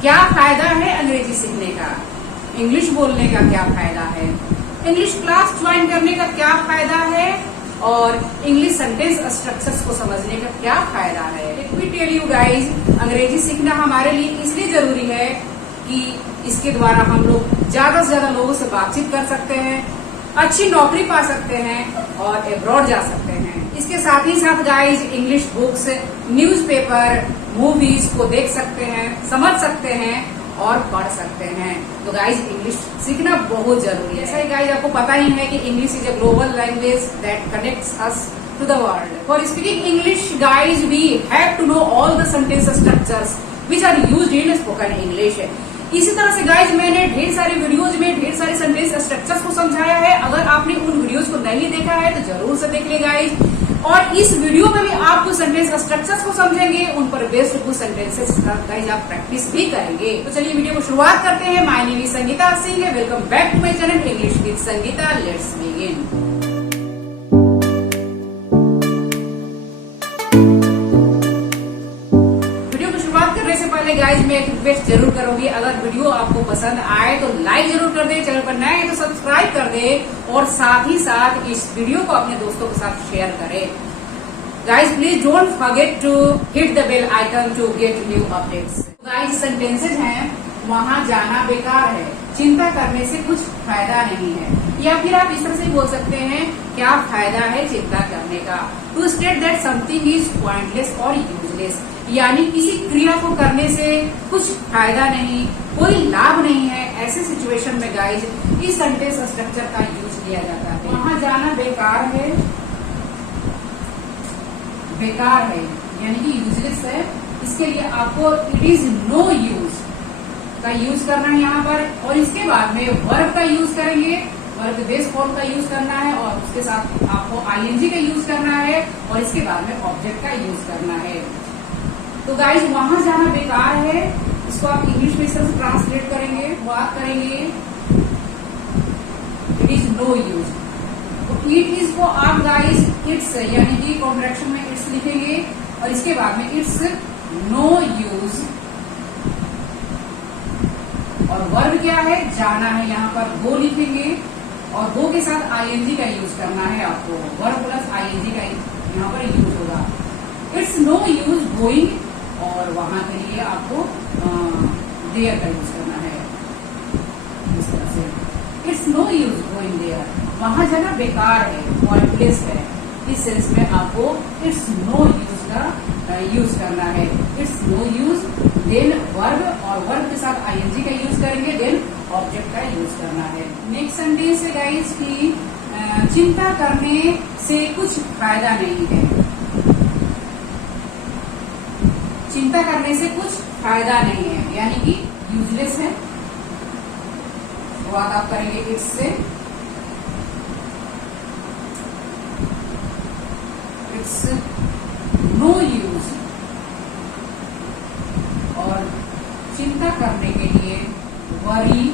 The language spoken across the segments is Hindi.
क्या फायदा है अंग्रेजी सीखने का, इंग्लिश बोलने का क्या फायदा है, इंग्लिश क्लास ज्वाइन करने का क्या फायदा है और इंग्लिश सेंटेंस स्ट्रक्चर्स को समझने का क्या फायदा है। Let me tell you guys, अंग्रेजी सीखना हमारे लिए इसलिए जरूरी है कि इसके द्वारा हम लोग ज्यादा से ज्यादा लोगों से बातचीत कर सकते हैं, अच्छी नौकरी पा सकते हैं और अब्रॉड जा सकते हैं। इसके साथ ही साथ guys English books, newspaper, movies को देख सकते हैं, समझ सकते हैं और पढ़ सकते हैं। तो गाइज इंग्लिश सीखना बहुत जरूरी है। ऐसा ही गाइज आपको पता ही है कि English is a global language that connects us to the world. For speaking English guys we have to know all the sentence structures which are used in spoken English. इसी तरह से गाइज मैंने ढेर सारे वीडियोज में ढेर सारे सेंटेंस स्ट्रक्चर्स को समझाया है। अगर आपने उन वीडियोज को नहीं देखा है तो जरूर से देख ले गाइज। और इस वीडियो में भी आप कुछ सेंटेंस स्ट्रक्चर्स को समझेंगे, उन पर बेस्ड कुछ सेंटेंसेस गाइज आप प्रैक्टिस भी करेंगे। तो चलिए वीडियो को शुरुआत करते हैं। My name is Sangeeta Singh, welcome back to my channel English with Sangeeta. Let's begin. पहले गाइज मैं एक रिक्वेस्ट जरूर करूंगी, अगर वीडियो आपको पसंद आए तो लाइक जरूर कर दे, चैनल पर नए हैं तो सब्सक्राइब कर दे और साथ ही साथ इस वीडियो को अपने दोस्तों के साथ शेयर करें। Guys please don't forget to hit the bell icon to get new updates. Guys sentences हैं, वहां जाना बेकार है, चिंता करने से कुछ फायदा नहीं है, या फिर आप इस तरह से बोल सकते हैं क्या फायदा है चिंता करने का। To state that something is pointless और यूजलेस, यानी किसी क्रिया को करने से कुछ फायदा नहीं, कोई लाभ नहीं है। ऐसे सिचुएशन में गाइज इस सेंटेंस स्ट्रक्चर का यूज किया जाता है। वहां जाना बेकार है, बेकार है यानी कि यूजलेस है, इसके लिए आपको इट इज नो यूज का यूज करना है यहाँ पर। और इसके बाद में वर्ब का यूज करेंगे, वर्ब बेस फॉर्म का यूज करना है और उसके साथ आपको आईएनजी का यूज करना है और इसके बाद में ऑब्जेक्ट का यूज करना है। तो गाइज वहां जाना बेकार है, इसको आप इंग्लिश में इस तरह से ट्रांसलेट करेंगे, बात करेंगे इट इज नो यूज। तो इट इज को आप गाइज इट्स यानी कि कॉन्ट्रैक्शन में इट्स लिखेंगे और इसके बाद में इट्स नो यूज। और वर्ब क्या है, जाना है, यहाँ पर गो लिखेंगे और गो के साथ आईएनजी का यूज करना है आपको। वर्ब प्लस आईएनजी का यहाँ पर यूज होगा। इट्स नो यूज गोइंग और वहां के लिए आपको देयर का यूज करना है इस तरह से। It's no use going there, वहां जाना बेकार है, पॉइंटलेस है, इस सेंस में आपको इट्स नो यूज का यूज करना है। It's no use, then verb और वर्ब के साथ आईएनजी का यूज करेंगे, देन ऑब्जेक्ट का यूज करना है। नेक्स्ट सेंटेंस है गाइज की चिंता करने से कुछ फायदा नहीं है, चिंता करने से कुछ फायदा नहीं है यानी कि यूजलेस है। बात आप करेंगे इट्स से, इट्स नो यूज और चिंता करने के लिए वरी,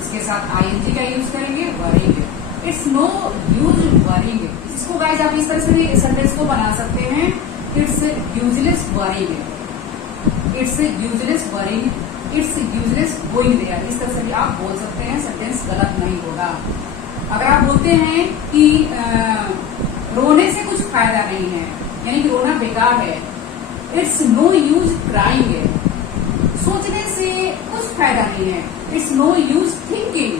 इसके साथ आईएनजी का यूज करेंगे, worrying. It's no use worrying. इसको गाइस आप इस तरह से भी सेंटेंस को बना सकते हैं, it's useless worrying, it's useless worrying, it's useless going there. इस तरह से भी आप बोल सकते हैं, सेंटेंस गलत नहीं होगा। अगर आप बोलते हैं कि रोने से कुछ फायदा नहीं है यानी कि रोना बेकार है, इट्स नो यूज क्राइंग, सोचने से कुछ फायदा नहीं है, इट्स नो यूज थिंकिंग,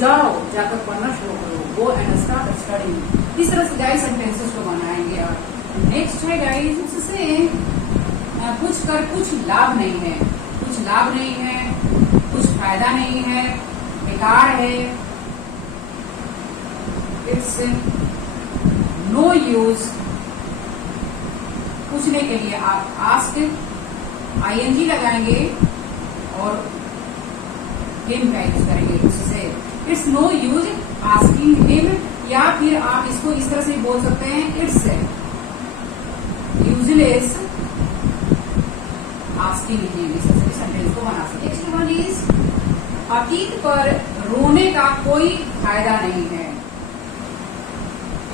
जाओ जाकर पढ़ना शुरू करो, गो एंड स्टार्ट स्टडीइंग। इस तरह से गाइस सेंटेंसेस को बनाएंगे। और नेक्स्ट है गाइस, उससे कुछ कर कुछ लाभ नहीं है, कुछ लाभ नहीं है, कुछ फायदा नहीं है, बेकार है, इट्स नो यूज। पूछने के लिए आप आस्क आईएनजी लगाएंगे और हिम का यूज करेंगे उससे। It's no use asking him, या फिर आप इसको इस तरह से बोल सकते हैं इट्स यूजलेस आस्किंग हिम। इस तरह से सेंटेंस को बना सकते हैं। नेक्स्ट वन इज अतीत पर रोने का कोई फायदा नहीं है,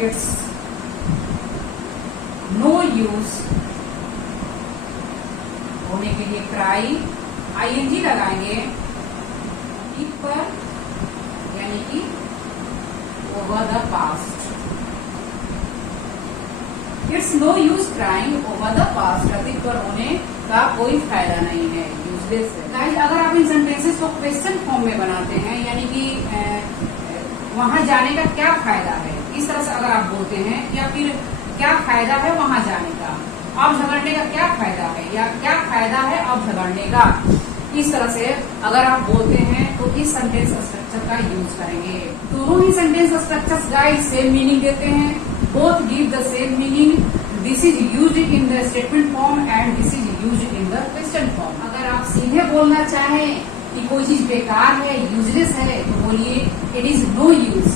इट्स नो यूज। होने के लिए क्राई, आईएनजी लगाएंगे ठीक पर, यानी कि over the past. It's no use crying over the past, अतीत पर होने का कोई फायदा नहीं है, यूजलेस है। गाइस, अगर आप इन सेंटेंसेस को क्वेश्चन फॉर्म में बनाते हैं, यानी कि वहां जाने का क्या फायदा है, इस तरह से अगर आप बोलते हैं, या फिर क्या फायदा है वहां जाने का, अब झगड़ने का क्या फायदा है, या क्या फायदा है अब झगड़ने का, इस तरह से अगर आप बोलते हैं तो इस सेंटेंस स्ट्रक्चर का यूज करेंगे। दोनों ही sentence structures guys same meaning देते हैं, both give the same meaning. This is used in the statement form and this is used in the question form. अगर आप सीधे बोलना चाहें कि कोई चीज बेकार है, यूजलेस है, तो बोलिए इट इज नो यूज।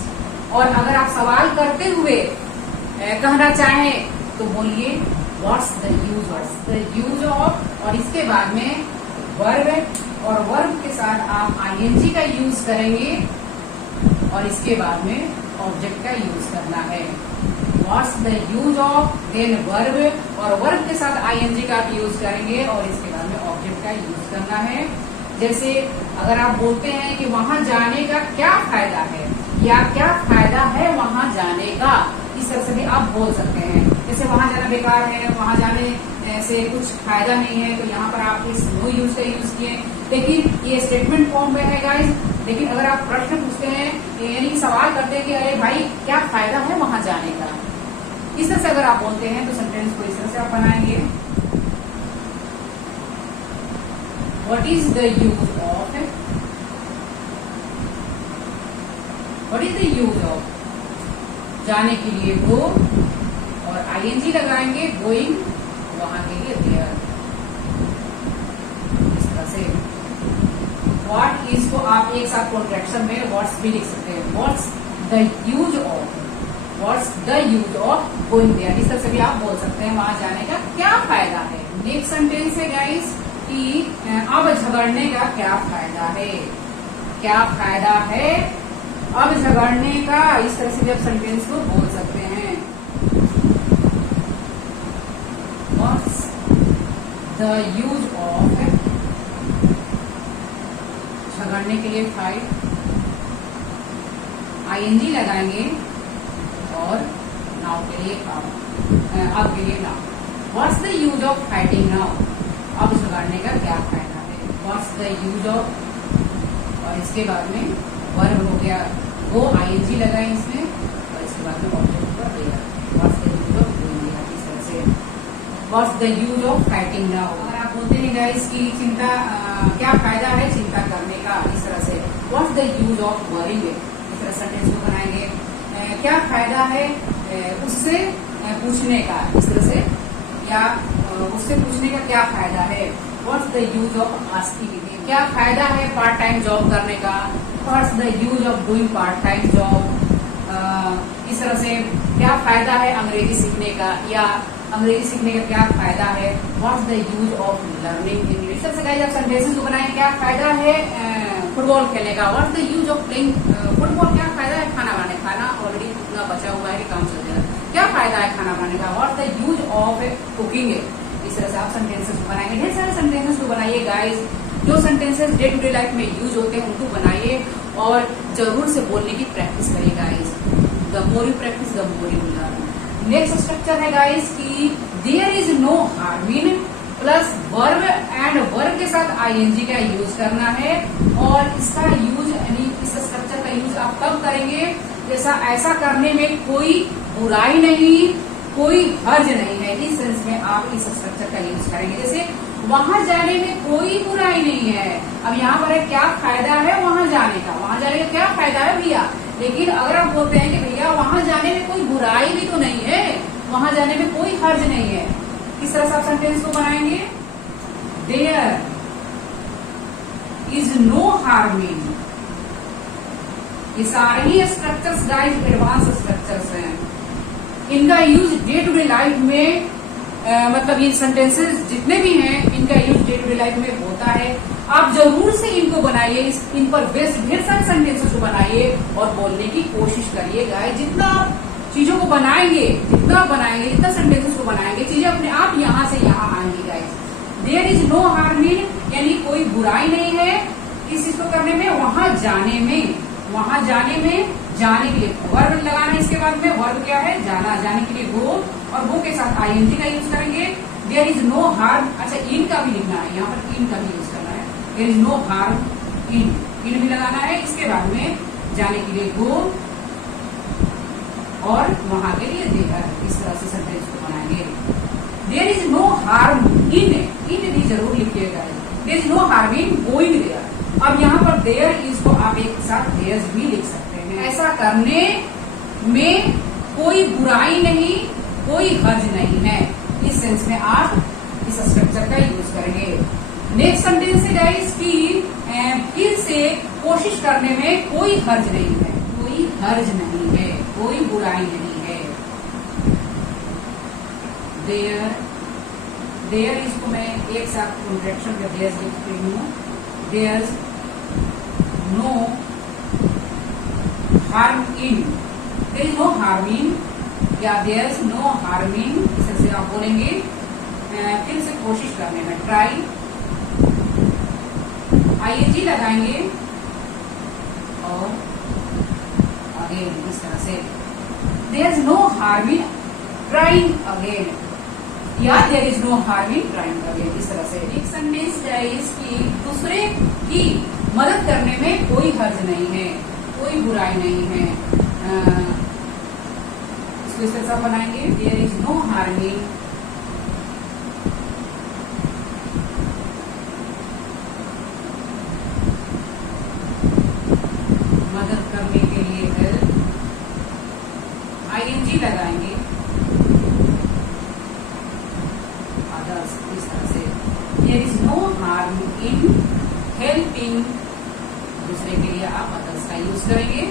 और अगर आप सवाल करते हुए कहना चाहें तो बोलिए व्हाट्स द यूज ऑफ, और इसके बाद में वर्ब, और वर्ब के साथ आप आईएनजी का यूज करेंगे, और इसके बाद में ऑब्जेक्ट का यूज करना है। What's the use of, then verb, और वर्ब के साथ आईएनजी का आप यूज करेंगे, और इसके बाद में ऑब्जेक्ट का यूज करना है। जैसे अगर आप बोलते हैं कि वहां जाने का क्या फायदा है, या क्या फायदा है वहां जाने का, इस तरह से भी आप बोल सकते हैं। जैसे वहां जाना बेकार है, वहां जाने से कुछ फायदा नहीं है, तो यहाँ पर आप इस नो यूज का यूज किए। लेकिन ये स्टेटमेंट फॉर्म में है गाइस। लेकिन अगर आप प्रश्न पूछते हैं, यानी सवाल करते हैं कि अरे भाई क्या फायदा है वहां जाने का, इस तरह से अगर आप बोलते हैं तो सेंटेंस को इस तरह से आप बनाएंगे। What is the use of, what is the use of, जाने के लिए गो, और आईएनजी लगाएंगे गोइंग, वहां के लिए देयर, इस तरह से। व्हाट इज को आप एक साथ कॉन्ट्रैक्शन में व्हाट्स भी लिख सकते हैं। What's the use of, what's the use of going there, इस तरह से भी आप बोल सकते हैं वहां जाने का क्या फायदा है। नेक्स्ट सेंटेंस है गाइस कि अब झगड़ने का क्या फायदा है, क्या फायदा है अब झगड़ने का, इस तरह से भी आप सेंटेंस को बोल सकते हैं। व्हाट्स द यूज ऑफ, झगड़ने के लिए फाइट, आईएनजी लगाएंगे, और नाउ के लिए अब के लिए now. What's the use of fighting now, अब झगड़ने का क्या फायदा है। व्हाट्स द यूज ऑफ, और इसके बाद में वर्ब हो गया वो, आईएनजी लगाए इसमें, और इसके बाद में ऑब्जेक्ट पर देगा। What's the use of doing, इस तरह से what's the use of fighting now. अगर आप बोलते हैं गाइस की चिंता, क्या फायदा है चिंता करने का, इस तरह से what's the use of worrying, इस तरह सेंटेंस को बनाएंगे। क्या फायदा है उससे पूछने का, इस तरह से, या उससे पूछने का क्या फायदा है। What's the use of asking, क्या फायदा है पार्ट टाइम जॉब करने का। What's the use of doing part time job, इस तरह से क्या फायदा है अंग्रेजी सीखने का, या अंग्रेजी सीखने का क्या फायदा है। What's the use of learning English, इस तरह से गाइस आप सेंटेंसेस को बनाएं। क्या फायदा है फुटबॉल खेलने का, what's the use of playing football, क्या फायदा है खाना बनाने, खाना ऑलरेडी इतना बचा हुआ है कि काम चल जाएगा, क्या फायदा है खाना बनाने का। What's the use of cooking, इस तरह से आप सेंटेंसेस बनाएंगे। ढेर सारे सेंटेंसेस को बनाइए गाइस, जो sentences day to day life में यूज होते हैं उनको बनाइए, और जरूर से बोलने की प्रैक्टिस करिए guys. The more you practice the more you learn. Next structure है गाइस की there is no harm in, plus verb, and verb के साथ आईएनजी का यूज करना है। और इसका यूज, यानी इस स्ट्रक्चर का यूज आप तब करेंगे जैसा ऐसा करने में कोई बुराई नहीं, कोई हर्ज नहीं है, इस सेंस में आप इस स्ट्रक्चर का यूज करेंगे। जैसे वहां जाने में कोई बुराई नहीं है, अब यहाँ पर है क्या फायदा है वहां जाने का, वहां जाने का क्या फायदा है भैया। लेकिन अगर आप बोलते हैं कि भैया वहां जाने में कोई बुराई भी तो नहीं है, वहां जाने में कोई हर्ज नहीं है, किस तरह से आप सेंटेंस को बनाएंगे। There is no harm in, ये सारे ही स्ट्रक्चर्स गाइस एडवांस स्ट्रक्चर्स हैं, इनका use day to day life में मतलब ये सेंटेंसेस जितने भी हैं इनका use day to day life में होता है। आप जरूर से इनको बनाइए, इन पर बेस्ड ढेर सारे सेंटेंसेस को बनाइए और बोलने की कोशिश करिए गाइस। जितना आप चीजों को बनाएंगे, जितना सेंटेंसेस को बनाएंगे, चीजें अपने आप यहाँ से यहाँ आएंगी guys. There is no harm in, यानी कोई बुराई नहीं है इस चीज को करने में। वहां जाने में, जाने के लिए वर्ब लगाना है। इसके बाद में वर्ब क्या है, जाना। जाने के लिए गो, और गो के साथ आईएनजी का यूज करेंगे। देयर इज नो हार्म, अच्छा इन का भी लिखना है, यहाँ पर इन का भी यूज करना है। There is no harm in, in भी लगाना है। इसके बाद में जाने के लिए गो और वहां के लिए देयर, इस तरह से सेंटेंस को बनाएंगे। There is no harm in भी जरूर लिखिएगा। There is no harm in going there. अब यहाँ पर देयर इज को आप एक साथ देयर्स भी लिख सकते हैं। ऐसा करने में कोई बुराई नहीं, कोई हर्ज नहीं है। इस सेंस में आप इस स्ट्रक्चर का यूज करेंगे। नेक्स्ट सेंटेंस है गाइस कि फिर से कोशिश करने में कोई हर्ज नहीं है, कोई हर्ज नहीं है, कोई बुराई नहीं है। देयर इसको मैं एक साथ कॉन्ट्रैक्शन का देयर्स लिखती हूँ। There's no harm in, there is no harm in, या there is no harm in, इस तरह से आप बोलेंगे। फिर से कोशिश करने में, ट्राई, आईएनजी लगाएंगे और अगेन इस तरह से। There is no harm in trying again, या there is no harm in trying again, इस तरह से। एक सेंटेंस है इसकी, दूसरे की मदद करने में कोई हर्ज नहीं है, कोई बुराई नहीं है। इसको इस तरह से बनाएंगे। There is no harm in मदद करने के लिए हेल्प, आईएनजी लगाएंगे, अदर्स, इस तरह से। There is no harm in helping, दूसरे के लिए आप अदर्स का यूज करेंगे।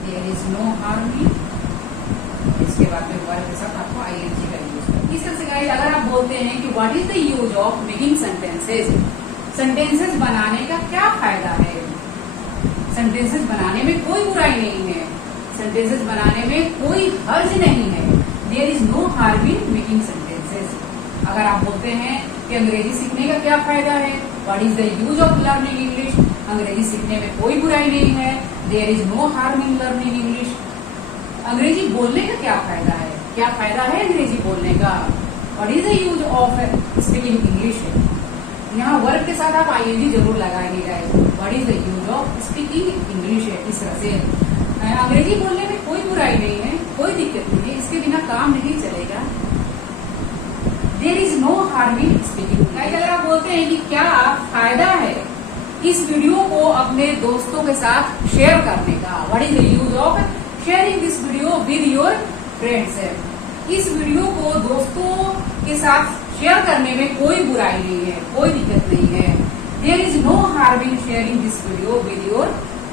There is no harm in, इसके बाद में वर्ब के साथ आपको आईएनजी का यूज करना। इस तरह से गाइस अगर आप बोलते हैं कि what is the use of making sentences, sentences बनाने का क्या फायदा है। सेंटेंसेस बनाने में कोई बुराई नहीं है, सेंटेंसेस बनाने में कोई हर्ज नहीं है। There is no harm in making sentences. अगर आप बोलते हैं कि अंग्रेजी सीखने का क्या फायदा है, what is the use of learning English, अंग्रेजी सीखने में कोई बुराई नहीं है। There is no harm in learning English. अंग्रेजी बोलने का क्या फायदा है, क्या फायदा है अंग्रेजी बोलने का, what is the use of speaking English. यहाँ वर्ब के साथ आप आईएनजी जरूर लगाएंगे guys. What is the use of speaking English, इस तरह से। अंग्रेजी बोलने में कोई बुराई नहीं है, कोई दिक्कत नहीं है, इसके बिना काम नहीं चलेगा। There is no harm in speaking. अगर आप बोलते हैं कि क्या फायदा है इस वीडियो को अपने दोस्तों के साथ शेयर करने का, what is the use of sharing this video with your friends. इस वीडियो को दोस्तों के साथ शेयर करने में कोई बुराई नहीं है, कोई दिक्कत नहीं है। There is no harm in sharing this video with your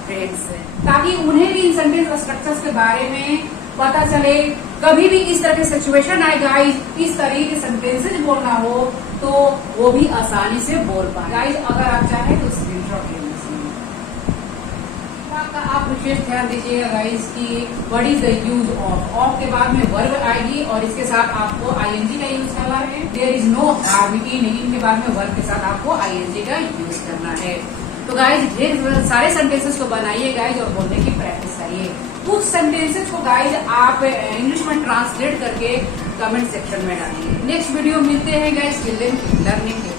friends, ताकि उन्हें भी इन सेंटेंस स्ट्रक्चर्स के बारे में पता चले। कभी भी इस तरह की सिचुएशन आए गाइज, इस तरह के सेंटेंसेज बोलना हो तो वो भी आसानी से बोल पाए। गाइज अगर आप चाहें तो स्क्रीनशॉट ले लीजिए। आप विशेष ध्यान दीजिएगा गाइज कि what is the use of के बाद में वर्ब आएगी और इसके साथ आपको आईएनजी का यूज करना है। There is no harm in के बाद में वर्ब के साथ आपको आईएनजी का यूज करना है। तो गाइज ढेर सारे सेंटेंसेस को बनाइए गाइज और बोलने की प्रैक्टिस करिए। कुछ सेंटेंसेस को गाइज आप इंग्लिश में ट्रांसलेट करके कमेंट सेक्शन में डालिए। नेक्स्ट वीडियो मिलते हैं गाइज, लर्निंग।